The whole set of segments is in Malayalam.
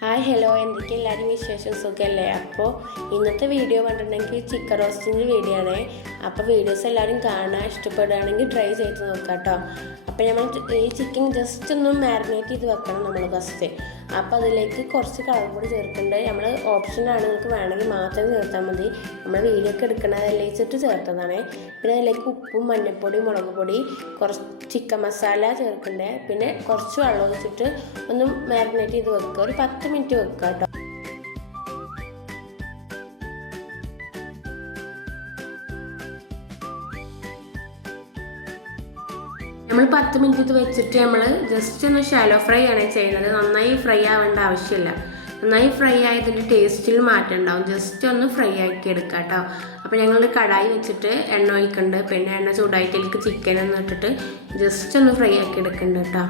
ഹായ് ഹലോ, എന്തൊക്കെ എല്ലാവരും വിശേഷം സുഖമല്ലേ? അപ്പോൾ ഇന്നത്തെ വീഡിയോ കണ്ടിട്ടുണ്ടെങ്കിൽ ചിക്കൻ റോസ്റ്റിൻ്റെ വീഡിയോ ആണ്. അപ്പോൾ വീഡിയോസ് എല്ലാവരും കാണാൻ ഇഷ്ടപ്പെടുകയാണെങ്കിൽ ട്രൈ ചെയ്ത് നോക്കാം കേട്ടോ. അപ്പോൾ നമ്മൾ ഈ ചിക്കൻ ജസ്റ്റ് ഒന്ന് മാരിനേറ്റ് ചെയ്ത് വെക്കണം നമ്മൾ ഫസ്റ്റ്. അപ്പോൾ അതിലേക്ക് കുറച്ച് കളർ പൊടി ചേർക്കുന്നുണ്ട്. നമ്മൾ ഓപ്ഷനാണ്, നിങ്ങൾക്ക് വേണമെങ്കിൽ മാത്രം ചേർത്താൽ മതി. നമ്മൾ വീഡിയോ ഒക്കെ എടുക്കണതല്ലേ വെച്ചിട്ട് ചേർത്തതാണ്. പിന്നെ അതിലേക്ക് ഉപ്പും മഞ്ഞൾപ്പൊടി മുളക് പൊടി കുറച്ച് ചിക്കൻ മസാല ചേർക്കണ്ടേ. പിന്നെ കുറച്ച് വെള്ളം ഒഴിച്ചിട്ട് ഒന്ന് മാരിനേറ്റ് ചെയ്ത് വെക്കുക. ഒരു 10 മിനിറ്റ് വെക്കുക കേട്ടോ. നമ്മൾ 10 മിനിറ്റ് ഇത് വെച്ചിട്ട് നമ്മൾ ജസ്റ്റ് ഒന്ന് ഷാലോ ഫ്രൈ ആണ് ചെയ്യുന്നത്. നന്നായി ഫ്രൈ ആവേണ്ട ആവശ്യമില്ല. നന്നായി ഫ്രൈ ആയതിൻ്റെ ടേസ്റ്റിൽ മാറ്റം ഉണ്ടാവും. ജസ്റ്റ് ഒന്ന് ഫ്രൈ ആക്കി എടുക്കുക കേട്ടോ. അപ്പോൾ ഞങ്ങൾ കടായി വെച്ചിട്ട് എണ്ണ ഒഴിക്കുന്നുണ്ട്. പിന്നെ എണ്ണ ചൂടായിട്ട് ഇതിലേക്ക് ചിക്കൻ ഒന്ന് ഇട്ടിട്ട് ജസ്റ്റ് ഒന്ന് ഫ്രൈ ആക്കി എടുക്കുന്നുണ്ട് കേട്ടോ.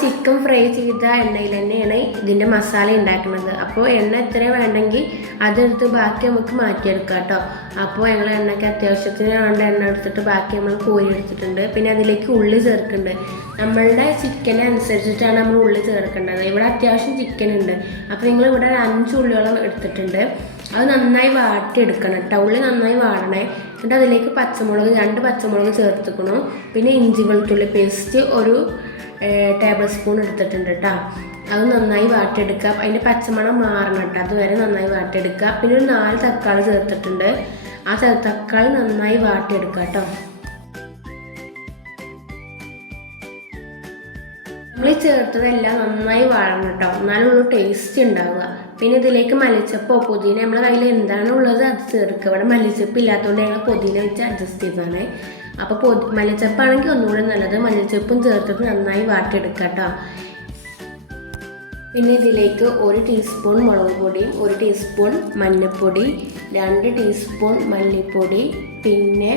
ചിക്കൻ ഫ്രൈ ചെയ്ത എണ്ണയിൽ തന്നെയാണ് ഇതിൻ്റെ മസാല ഉണ്ടാക്കുന്നത്. അപ്പോൾ എണ്ണ എത്ര വേണ്ടെങ്കിൽ അതെടുത്ത് ബാക്കി നമുക്ക് മാറ്റിയെടുക്കാം കേട്ടോ. അപ്പോൾ ഞങ്ങൾ എണ്ണയ്ക്ക് അത്യാവശ്യത്തിന് വേണ്ട എണ്ണ എടുത്തിട്ട് ബാക്കി നമ്മൾ കോരി എടുത്തിട്ടുണ്ട്. പിന്നെ അതിലേക്ക് ഉള്ളി ചേർക്കുന്നുണ്ട്. നമ്മളുടെ ചിക്കനെ അനുസരിച്ചിട്ടാണ് നമ്മൾ ഉള്ളി ചേർക്കേണ്ടത്. ഇവിടെ അത്യാവശ്യം ചിക്കൻ ഉണ്ട്. അപ്പോൾ നിങ്ങൾ ഇവിടെ 5 ഉള്ളിയോളം എടുത്തിട്ടുണ്ട്. അത് നന്നായി വാട്ടിയെടുക്കണം കേട്ടോ. ഉള്ളി നന്നായി വാടണേ. എന്നിട്ട് അതിലേക്ക് പച്ചമുളക് 2 പച്ചമുളക് ചേർത്തിക്കണം. പിന്നെ ഇഞ്ചി വെളുത്തുള്ളി പേസ്റ്റ് ഒരു ടേബിൾ സ്പൂൺ എടുത്തിട്ടുണ്ട് കേട്ടോ. അത് നന്നായി വാട്ടിയെടുക്കുക. അതിൻ്റെ പച്ചമണം മാറണം കേട്ടോ. അതുവരെ നന്നായി വാട്ടിയെടുക്കുക. പിന്നെ ഒരു 4 തക്കാളി ചേർത്തിട്ടുണ്ട്. ആ തക്കാളി നന്നായി വാട്ടിയെടുക്കുക കേട്ടോ. നമ്മൾ ചേർത്തതെല്ലാം നന്നായി വാഴണം കേട്ടോ. എന്നാലുള്ള ടേസ്റ്റ് ഉണ്ടാവുക. പിന്നെ ഇതിലേക്ക് മല്ലിച്ചപ്പോ പുതിന നമ്മളെ കയ്യിൽ എന്താണ് ഉള്ളത് അത് ചേർക്കുക. ഇവിടെ മല്ലിച്ചപ്പ് ഇല്ലാത്തതുകൊണ്ട് ഞങ്ങൾ പുതിന വെച്ച് അഡ്ജസ്റ്റ് ചെയ്തതാണ്. അപ്പോൾ മല്ലിച്ചപ്പാണെങ്കിൽ ഒന്നുകൂടെ നല്ലത്. മല്ലിച്ചപ്പും ചേർത്തിട്ട് നന്നായി വാട്ടിയെടുക്കുക കേട്ടോ. പിന്നെ ഇതിലേക്ക് 1 ടീസ്പൂൺ മുളക് പൊടിയും 1 ടീസ്പൂൺ മഞ്ഞൾപ്പൊടി 2 ടീസ്പൂൺ മല്ലിപ്പൊടി, പിന്നെ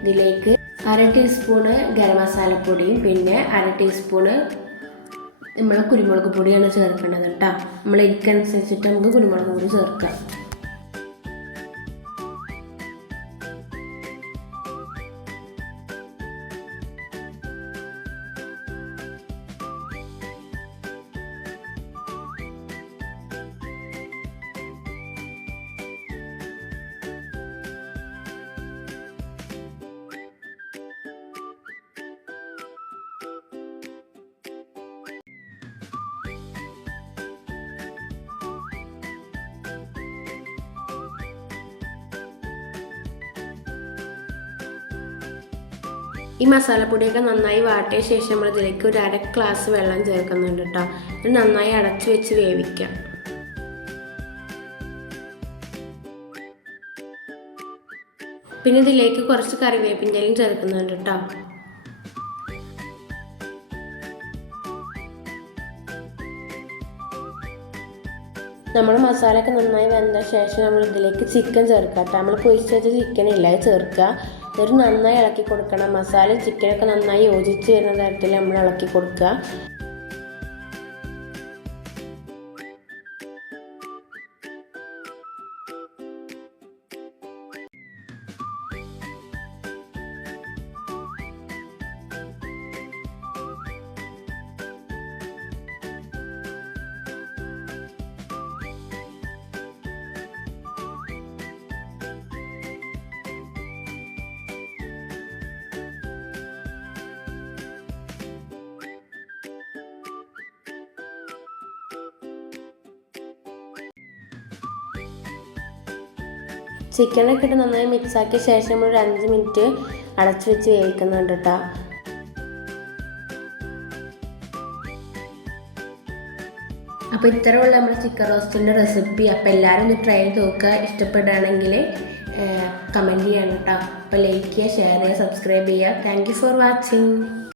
ഇതിലേക്ക് 1/2 ടീസ്പൂണ് ഗരം മസാലപ്പൊടിയും പിന്നെ 1/2 ടീസ്പൂണ് നമ്മൾ കുരുമുളക് പൊടിയാണ് ചേർക്കേണ്ടത് കേട്ടോ. നമ്മൾ എരിക്കനുസരിച്ചിട്ട് നമുക്ക് കുരുമുളക് പൊടി ചേർക്കാം. ഈ മസാലപ്പൊടിയൊക്കെ നന്നായി വാട്ടിയ ശേഷം നമ്മൾ ഇതിലേക്ക് ഒരു 1/2 ഗ്ലാസ് വെള്ളം ചേർക്കുന്നുണ്ട് കേട്ടോ. ഇത് നന്നായി അടച്ചു വെച്ച് വേവിക്കാം. പിന്നെ ഇതിലേക്ക് കുറച്ച് കറിവേപ്പിൻ്റെലും ചേർക്കുന്നുണ്ട് കേട്ടോ. നമ്മൾ മസാലയൊക്കെ നന്നായി വെന്ത ശേഷം നമ്മൾ ഇതിലേക്ക് ചിക്കൻ ചേർക്കുക കേട്ടോ. നമ്മൾ പൊരിച്ച് വെച്ച ചിക്കനില്ല അത് ചേർക്കുക. ഒരു നന്നായി ഇളക്കി കൊടുക്കണം. മസാല ചിക്കനൊക്കെ നന്നായി യോജിച്ച് വരുന്ന തരത്തിൽ നമ്മൾ ഇളക്കി കൊടുക്കുക. ചിക്കനൊക്കെ ഇട്ട് നന്നായി മിക്സാക്കിയ ശേഷം നമ്മൾ ഒരു 5 മിനിറ്റ് അടച്ചു വെച്ച് വേവിക്കുന്നുണ്ട് കേട്ടോ. അപ്പോൾ ഇത്രയുള്ള നമ്മുടെ ചിക്കൻ റോസ്റ്റിൻ്റെ റെസിപ്പി. അപ്പോൾ എല്ലാവരും ഒന്ന് ട്രൈ ചെയ്ത് നോക്കുക. ഇഷ്ടപ്പെടുകയാണെങ്കിൽ കമൻറ്റ് ചെയ്യണം കേട്ടോ. അപ്പോൾ ലൈക്ക് ചെയ്യുക, ഷെയർ ചെയ്യുക, സബ്സ്ക്രൈബ് ചെയ്യുക. Thank you for watching.